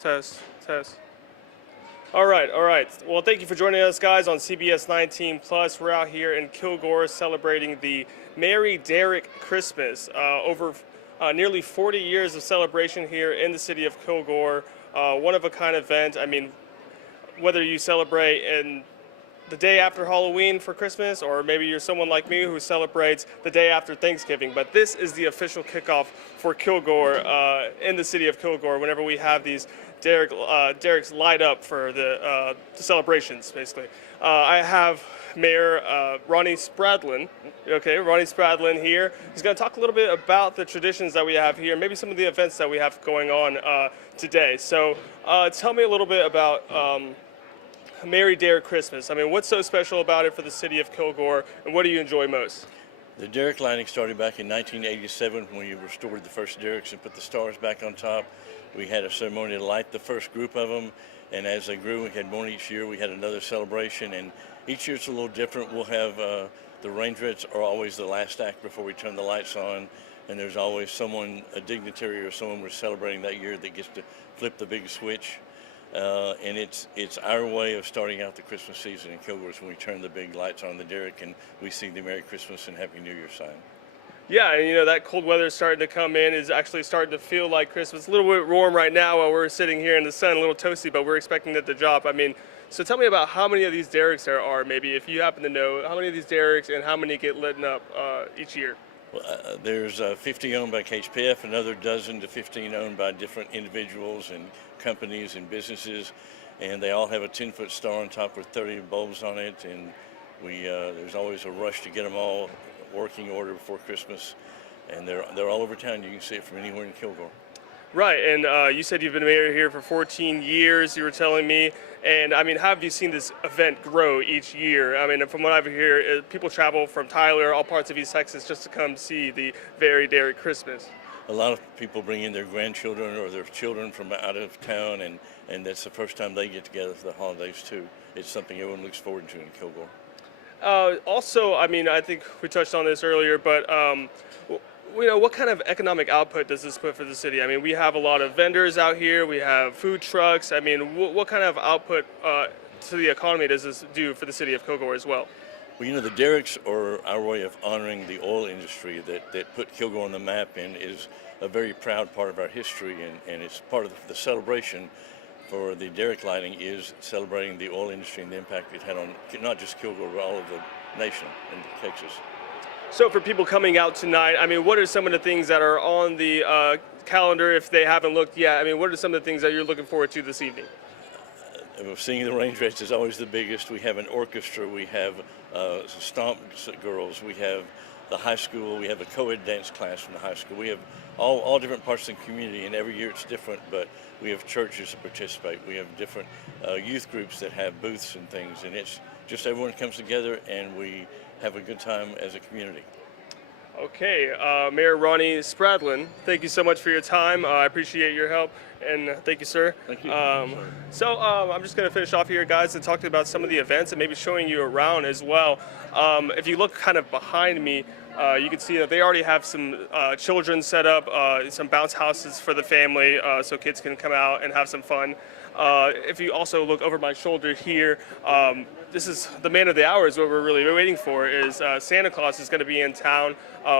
Test, test. All right, all right. Well, thank you for joining us, guys, on CBS19 Plus. We're out here in Kilgore celebrating the Merry Derrick Christmas. Over nearly 40 years of celebration here in the city of Kilgore. One of a kind event. I mean, whether you celebrate in the day after Halloween for Christmas, or maybe you're someone like me who celebrates the day after Thanksgiving. But this is the official kickoff for Kilgore in the city of Kilgore whenever we have these Derricks light up for the celebrations, basically. I have Mayor Ronnie Spradlin. Okay, Ronnie Spradlin here. He's going to talk a little bit about the traditions that we have here, maybe some of the events that we have going on today. So tell me a little bit about A Very Derrick Christmas. I mean, what's so special about it for the city of Kilgore, and what do you enjoy most? The Derrick lighting started back in 1987 when we restored the first Derricks and put the stars back on top. We had a ceremony to light the first group of them, and as they grew, we had more each year. We had another celebration, and each year it's a little different. We'll have the Rangerettes are always the last act before we turn the lights on, and there's always someone, a dignitary or someone we're celebrating that year that gets to flip the big switch. And it's our way of starting out the Christmas season in Kilgore when we turn the big lights on the Derrick and we see the Merry Christmas and Happy New Year sign. Yeah, and you know, that cold weather is starting to come in, is actually starting to feel like Christmas. It's a little bit warm right now while we're sitting here in the sun, a little toasty, but we're expecting it to drop. I mean, so tell me about how many of these Derricks there are, maybe, if you happen to know, how many of these Derricks and how many get lit up each year? Well, there's 50 owned by KHPF, another dozen to 15 owned by different individuals and companies and businesses, and they all have a 10-foot star on top with 30 bulbs on it, and there's always a rush to get them all working order before Christmas, and they're all over town. You can see it from anywhere in Kilgore. Right, and you said you've been mayor here for 14 years, you were telling me, and I mean, how have you seen this event grow each year? I mean, from what I've heard, people travel from Tyler, all parts of East Texas, just to come see the Very Derrick Christmas. A lot of people bring in their grandchildren or their children from out of town, and that's the first time they get together for the holidays too. It's something everyone looks forward to in Kilgore. Also, I mean, I think we touched on this earlier, but you know, what kind of economic output does this put for the city? I mean, we have a lot of vendors out here. We have food trucks. I mean, what kind of output to the economy does this do for the city of Kilgore as well? Well, you know, the Derricks are our way of honoring the oil industry that put Kilgore on the map and is a very proud part of our history, and it's part of the celebration for the Derrick lighting is celebrating the oil industry and the impact it had on not just Kilgore, but all of the nation and Texas. So for people coming out tonight, I mean, what are some of the things that are on the calendar if they haven't looked yet? I mean, what are some of the things that you're looking forward to this evening? Singing the Rangerettes is always the biggest. We have an orchestra, we have stomp girls, we have the high school, we have a co-ed dance class from the high school. We have all different parts of the community, and every year it's different, but we have churches that participate. We have different youth groups that have booths and things, and it's just everyone comes together and we have a good time as a community. Okay, Mayor Ronnie Spradlin, thank you so much for your time. I appreciate your help, and thank you, sir. Thank you. So I'm just going to finish off here, guys, and talk to you about some of the events and maybe showing you around as well. If you look kind of behind me, you can see that they already have some children set up, some bounce houses for the family, so kids can come out and have some fun. If you also look over my shoulder here, this is the man of the hour is what we're really waiting for, is Santa Claus is going to be in town.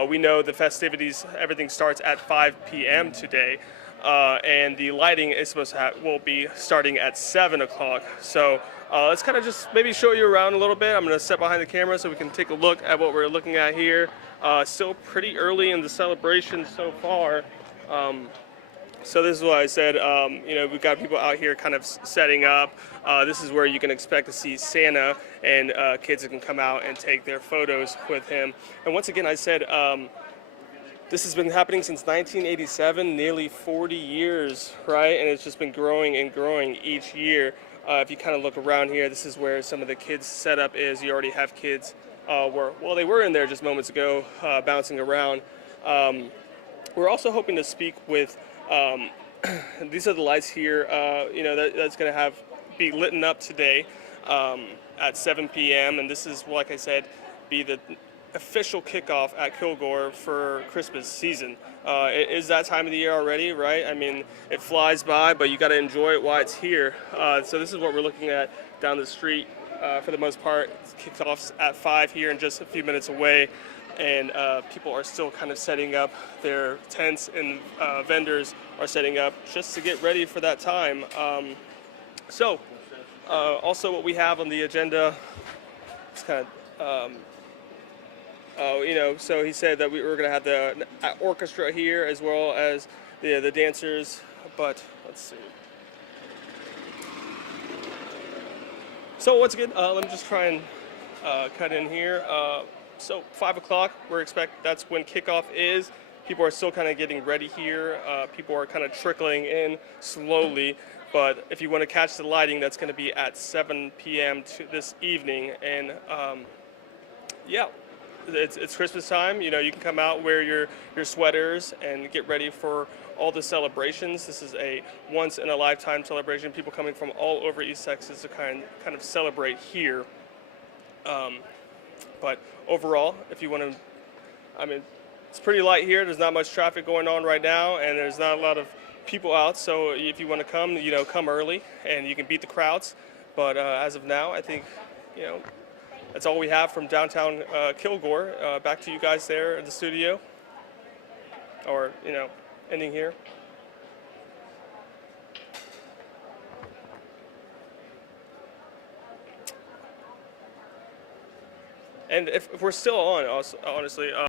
We know the festivities, everything starts at 5 p.m. today, and the lighting is will be starting at 7 o'clock. So let's kind of just maybe show you around a little bit. I'm going to step behind the camera so we can take a look at what we're looking at here. Still pretty early in the celebration so far. So this is what I said, you know, we've got people out here kind of setting up. This is where you can expect to see Santa, and kids can come out and take their photos with him. And once again, I said, this has been happening since 1987, nearly 40 years, right? And it's just been growing and growing each year. If you kind of look around here, this is where some of the kids' setup is. You already have kids they were in there just moments ago, bouncing around. We're also hoping to speak with, these are the lights here, you know, that's going to be lit up today at 7 p.m. And this is, like I said, be the official kickoff at Kilgore for Christmas season. It is that time of the year already, right? I mean, it flies by, but you got to enjoy it while it's here. So this is what we're looking at down the street. For the most part, kickoffs at 5 here and just a few minutes away, and people are still kind of setting up their tents, and vendors are setting up just to get ready for that time. Also what we have on the agenda is kind of, so he said that we were going to have the orchestra here as well as the dancers, but let's see. So once again, let me just try and cut in here. So 5 o'clock, that's when kickoff is. People are still kind of getting ready here. People are kind of trickling in slowly. But if you want to catch the lighting, that's going to be at 7 p.m. This evening. And yeah, it's Christmas time. You know, you can come out, wear your sweaters, and get ready for all the celebrations. This is a once in a lifetime celebration. People coming from all over East Texas to kind of celebrate here. But overall, if you want to, I mean, it's pretty light here. There's not much traffic going on right now, and there's not a lot of people out. So if you want to come, come early, and you can beat the crowds. But as of now, I think, that's all we have from downtown Kilgore. Back to you guys there in the studio, or ending here. And if we're still on, honestly.